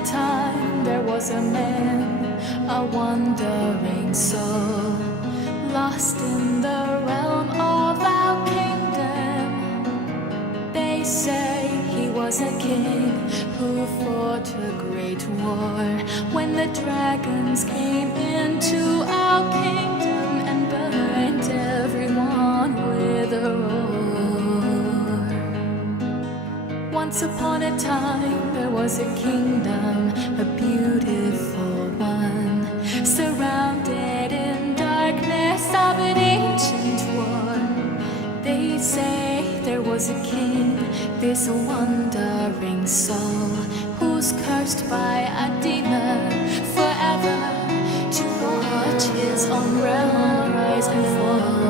a time there was a man, a wandering soul, lost in the realm of our kingdom. They say he was a king who fought a great war when the dragons came into our kingdom and burned everyone with a roar. Once upon a time there was a kingdom, a beautiful one, surrounded in darkness of an ancient war. They say there was a king, this wandering soul, who's cursed by a demon forever to watch his own realm rise and fall.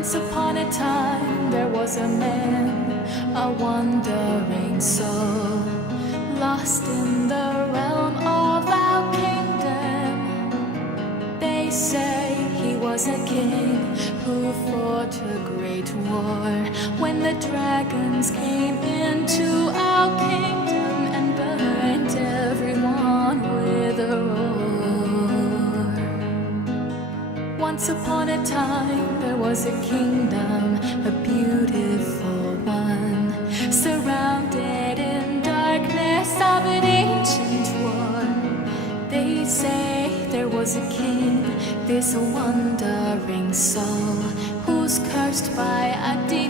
Once upon a time there was a man, a wandering soul, lost in the realm of our kingdom. They say he was a king who fought a great war when the dragons came into our kingdom and burned everyone with a roar. Once upon a time there was a kingdom, a beautiful one, surrounded in darkness of an ancient war. They say there was a king, this wandering soul, who's cursed by a demon